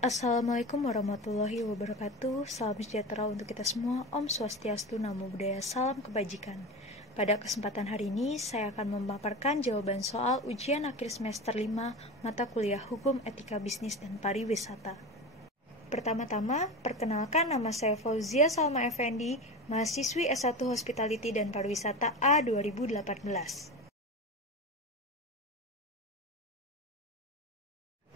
Assalamualaikum warahmatullahi wabarakatuh. Salam sejahtera untuk kita semua. Om Swastiastu, Namo Buddhaya, salam kebajikan. Pada kesempatan hari ini, saya akan memaparkan jawaban soal ujian akhir semester 5 mata kuliah Hukum Etika Bisnis dan Pariwisata. Pertama-tama, perkenalkan, nama saya Fauzia Salma Effendi, mahasiswi S1 Hospitality dan Pariwisata A 2018.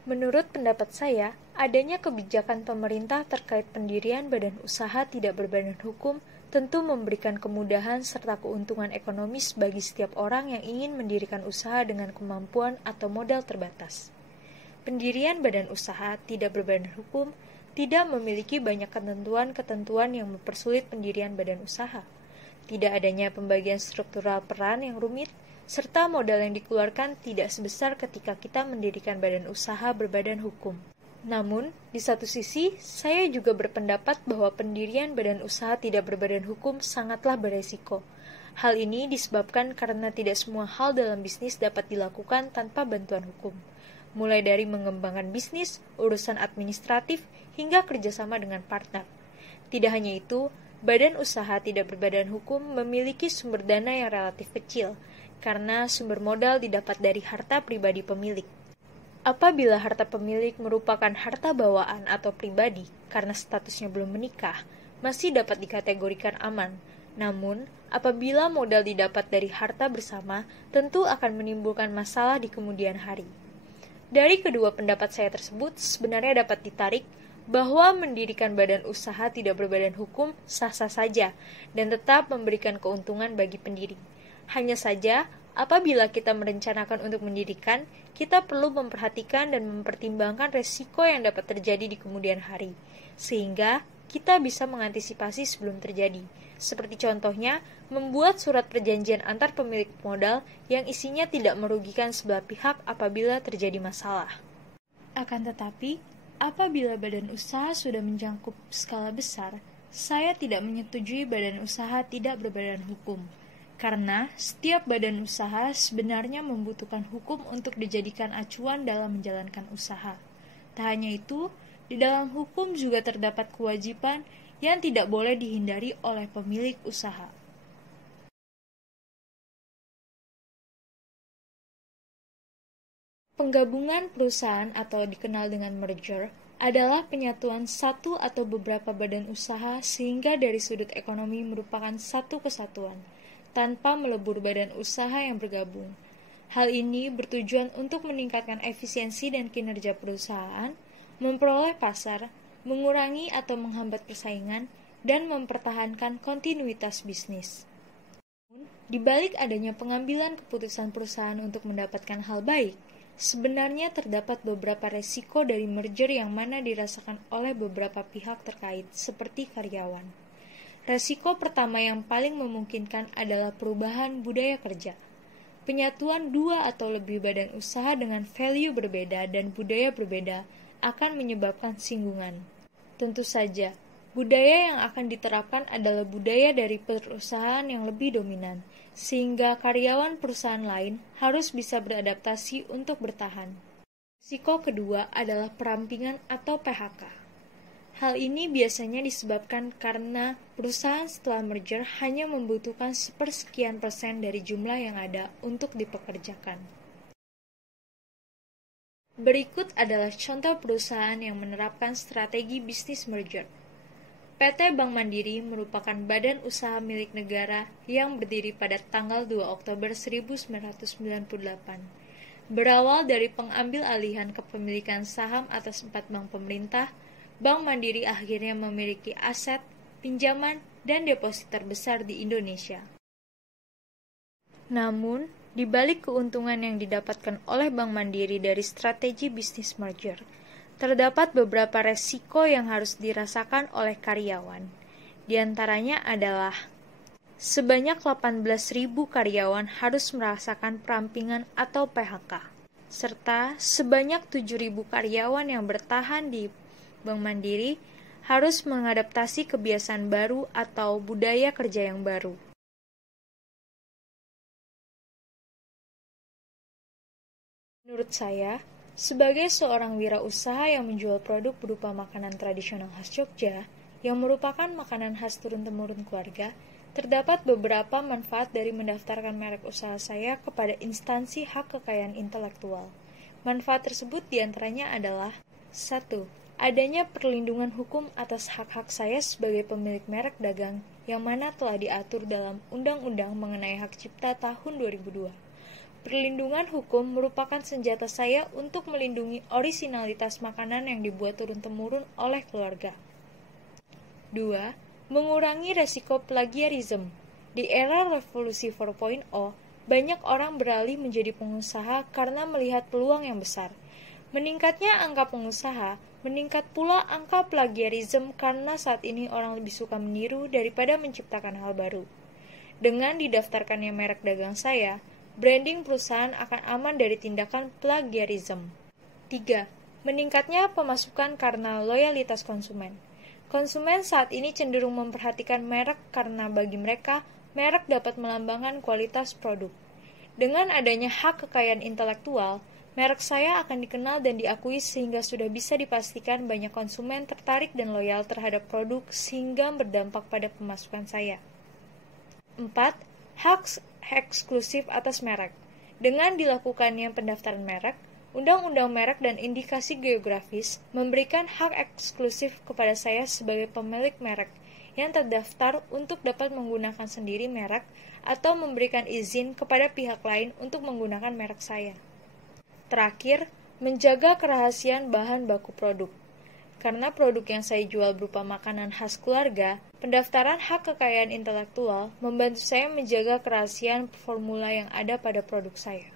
Menurut pendapat saya, adanya kebijakan pemerintah terkait pendirian badan usaha tidak berbadan hukum tentu memberikan kemudahan serta keuntungan ekonomis bagi setiap orang yang ingin mendirikan usaha dengan kemampuan atau modal terbatas. Pendirian badan usaha tidak berbadan hukum tidak memiliki banyak ketentuan-ketentuan yang mempersulit pendirian badan usaha. Tidak adanya pembagian struktural peran yang rumit, serta modal yang dikeluarkan tidak sebesar ketika kita mendirikan badan usaha berbadan hukum. Namun, di satu sisi, saya juga berpendapat bahwa pendirian badan usaha tidak berbadan hukum sangatlah beresiko. Hal ini disebabkan karena tidak semua hal dalam bisnis dapat dilakukan tanpa bantuan hukum. Mulai dari mengembangkan bisnis, urusan administratif, hingga kerjasama dengan partner. Tidak hanya itu, badan usaha tidak berbadan hukum memiliki sumber dana yang relatif kecil, karena sumber modal didapat dari harta pribadi pemilik. Apabila harta pemilik merupakan harta bawaan atau pribadi karena statusnya belum menikah, masih dapat dikategorikan aman. Namun, apabila modal didapat dari harta bersama, tentu akan menimbulkan masalah di kemudian hari. Dari kedua pendapat saya tersebut, sebenarnya dapat ditarik bahwa mendirikan badan usaha tidak berbadan hukum sah-sah saja dan tetap memberikan keuntungan bagi pendiri. Hanya saja, apabila kita merencanakan untuk mendirikan, kita perlu memperhatikan dan mempertimbangkan resiko yang dapat terjadi di kemudian hari, sehingga kita bisa mengantisipasi sebelum terjadi. Seperti contohnya, membuat surat perjanjian antar pemilik modal yang isinya tidak merugikan sebelah pihak apabila terjadi masalah. Akan tetapi, apabila badan usaha sudah mencakup skala besar, saya tidak menyetujui badan usaha tidak berbadan hukum. Karena setiap badan usaha sebenarnya membutuhkan hukum untuk dijadikan acuan dalam menjalankan usaha. Tak hanya itu, di dalam hukum juga terdapat kewajiban yang tidak boleh dihindari oleh pemilik usaha. Penggabungan perusahaan atau dikenal dengan merger adalah penyatuan satu atau beberapa badan usaha sehingga dari sudut ekonomi merupakan satu kesatuan, tanpa melebur badan usaha yang bergabung. Hal ini bertujuan untuk meningkatkan efisiensi dan kinerja perusahaan, memperoleh pasar, mengurangi atau menghambat persaingan, dan mempertahankan kontinuitas bisnis. Di balik adanya pengambilan keputusan perusahaan untuk mendapatkan hal baik, sebenarnya terdapat beberapa resiko dari merger yang mana dirasakan oleh beberapa pihak terkait, seperti karyawan. Resiko pertama yang paling memungkinkan adalah perubahan budaya kerja. Penyatuan dua atau lebih badan usaha dengan value berbeda dan budaya berbeda akan menyebabkan singgungan. Tentu saja, budaya yang akan diterapkan adalah budaya dari perusahaan yang lebih dominan, sehingga karyawan perusahaan lain harus bisa beradaptasi untuk bertahan. Risiko kedua adalah perampingan atau PHK. Hal ini biasanya disebabkan karena perusahaan setelah merger hanya membutuhkan sepersekian persen dari jumlah yang ada untuk dipekerjakan. Berikut adalah contoh perusahaan yang menerapkan strategi bisnis merger. PT Bank Mandiri merupakan badan usaha milik negara yang berdiri pada tanggal 2 Oktober 1998. Berawal dari pengambil alihan kepemilikan saham atas 4 bank pemerintah, Bank Mandiri akhirnya memiliki aset, pinjaman, dan deposito terbesar di Indonesia. Namun, di balik keuntungan yang didapatkan oleh Bank Mandiri dari strategi bisnis merger, terdapat beberapa resiko yang harus dirasakan oleh karyawan. Di antaranya adalah sebanyak 18.000 karyawan harus merasakan perampingan atau PHK, serta sebanyak 7.000 karyawan yang bertahan di Bank Mandiri harus mengadaptasi kebiasaan baru atau budaya kerja yang baru. Menurut saya, Sebagai seorang wirausaha yang menjual produk berupa makanan tradisional khas Jogja, yang merupakan makanan khas turun-temurun keluarga, terdapat beberapa manfaat dari mendaftarkan merek usaha saya kepada instansi hak kekayaan intelektual. Manfaat tersebut diantaranya adalah 1. Adanya perlindungan hukum atas hak-hak saya sebagai pemilik merek dagang yang mana telah diatur dalam Undang-Undang mengenai Hak Cipta tahun 2002. Perlindungan hukum merupakan senjata saya untuk melindungi orisinalitas makanan yang dibuat turun-temurun oleh keluarga. 2. Mengurangi resiko plagiarisme. Di era revolusi 4.0, banyak orang beralih menjadi pengusaha karena melihat peluang yang besar. Meningkatnya angka pengusaha, meningkat pula angka plagiarisme karena saat ini orang lebih suka meniru daripada menciptakan hal baru. Dengan didaftarkannya merek dagang saya, branding perusahaan akan aman dari tindakan plagiarisme. 3. Meningkatnya pemasukan karena loyalitas konsumen. Konsumen saat ini cenderung memperhatikan merek karena bagi mereka, merek dapat melambangkan kualitas produk. Dengan adanya hak kekayaan intelektual, merek saya akan dikenal dan diakui sehingga sudah bisa dipastikan banyak konsumen tertarik dan loyal terhadap produk sehingga berdampak pada pemasukan saya. 4. Hak eksklusif atas merek. Dengan dilakukannya pendaftaran merek, Undang-Undang Merek dan Indikasi Geografis memberikan hak eksklusif kepada saya sebagai pemilik merek yang terdaftar untuk dapat menggunakan sendiri merek atau memberikan izin kepada pihak lain untuk menggunakan merek saya. Terakhir, menjaga kerahasiaan bahan baku produk. Karena produk yang saya jual berupa makanan khas keluarga, pendaftaran hak kekayaan intelektual membantu saya menjaga kerahasiaan formula yang ada pada produk saya.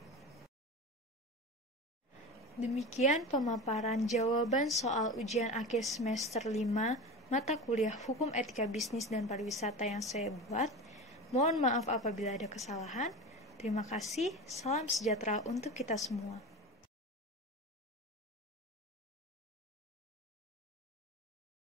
Demikian pemaparan jawaban soal ujian akhir semester 5 mata kuliah Hukum Etika Bisnis dan Pariwisata yang saya buat. Mohon maaf apabila ada kesalahan. Terima kasih, salam sejahtera untuk kita semua.